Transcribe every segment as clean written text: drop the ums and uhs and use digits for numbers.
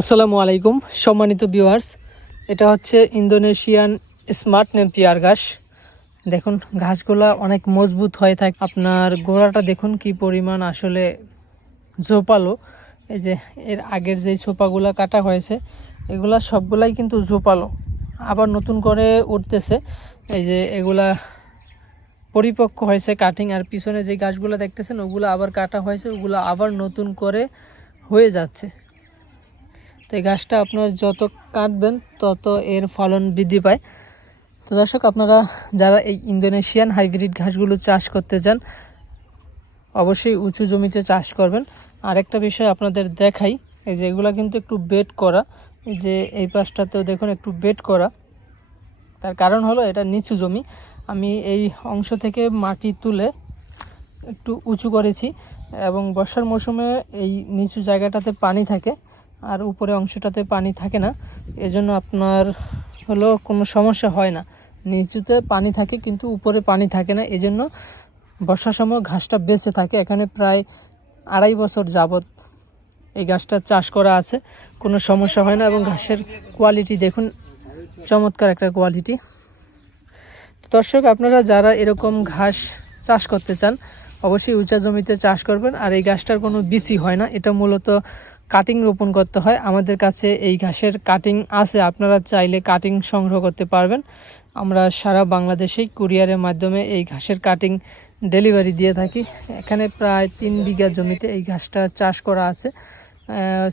আসসালামু আলাইকুম সম্মানিত ভিউয়ার্স, এটা হচ্ছে ইন্দোনেশিয়ান স্মার্ট নেপিয়ার ঘাস। দেখুন ঘাসগুলা অনেক মজবুত হয়ে থাকে। আপনার গোড়াটা দেখুন কি পরিমাণ আসলে ঝোপালো। এই যে এর আগের যে ছোপাগুলা কাটা হয়েছে এগুলা সবগুলাই কিন্তু ঝোপালো, আবার নতুন করে উঠতেছে। এই যে এগুলা পরিপক্ক হয়েছে কাটিং, আর পিছনে যে গাছগুলো দেখতেছেন ওগুলো আবার কাটা হয়েছে, ওগুলো আবার নতুন করে হয়ে যাচ্ছে। তো এই গাছটা আপনার যত কাটবেন তত এর ফলন বৃদ্ধি পায়। তো দর্শক, আপনারা যারা এই ইন্দোনেশিয়ান হাইব্রিড ঘাসগুলো চাষ করতে চান অবশ্যই উঁচু জমিতে চাষ করবেন। আরেকটা বিষয় আপনাদের দেখাই, এই যে এগুলো কিন্তু একটু বেড করা, এই যে এই পাশটাতেও দেখুন একটু বেড করা। তার কারণ হলো এটা নিচু জমি, আমি এই অংশ থেকে মাটি তুলে একটু উঁচু করেছি, এবং বর্ষার মৌসুমে এই নিচু জায়গাটাতে পানি থাকে আর উপরে অংশটাতে পানি থাকে না। এজন্য আপনার হলো কোনো সমস্যা হয় না। নিচুতে পানি থাকে কিন্তু উপরে পানি থাকে না, এজন্য বর্ষার সময় ঘাসটা বেঁচে থাকে। এখানে প্রায় 2.5 বছর যাবত এই ঘাসটা চাষ করা আছে, কোনো সমস্যা হয় না। এবং ঘাসের কোয়ালিটি দেখুন, চমৎকার একটা কোয়ালিটি। দর্শক, আপনারা যারা এরকম ঘাস চাষ করতে চান অবশ্যই উঁচা জমিতে চাষ করবেন। আর এই ঘাসটার কোনো বিচি হয় না, এটা মূলত কাটিং রোপণ করতে হয়। আমাদের কাছে এই ঘাসের কাটিং আছে, আপনারা চাইলে কাটিং সংগ্রহ করতে পারবেন। আমরা সারা বাংলাদেশেই কুরিয়ারের মাধ্যমে এই ঘাসের কাটিং ডেলিভারি দিয়ে থাকি। এখানে প্রায় 3 বিঘা জমিতে এই ঘাসটা চাষ করা আছে।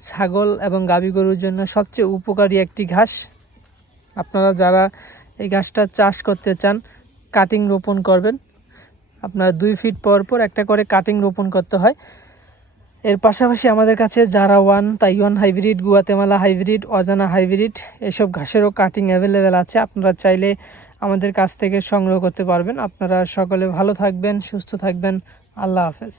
ছাগল এবং গাভী গরুর জন্য সবচেয়ে উপকারী একটি ঘাস। আপনারা যারা এই ঘাসটা চাষ করতে চান কাটিং রোপণ করবেন। আপনার 2 ফিট পর পর একটা করে কাটিং রোপণ করতে হয়। এর পাশাপাশি আমাদের কাছে Jara one, Taiwan hybrid, Guatemala hybrid, অজানা হাইব্রিড এসব ঘাসেরও কাটিং অ্যাভেলেবেল আছে। আপনারা চাইলে আমাদের কাছ থেকে সংগ্রহ করতে পারবেন। আপনারা সকলে ভালো থাকবেন, সুস্থ থাকবেন। আল্লাহ হাফেজ।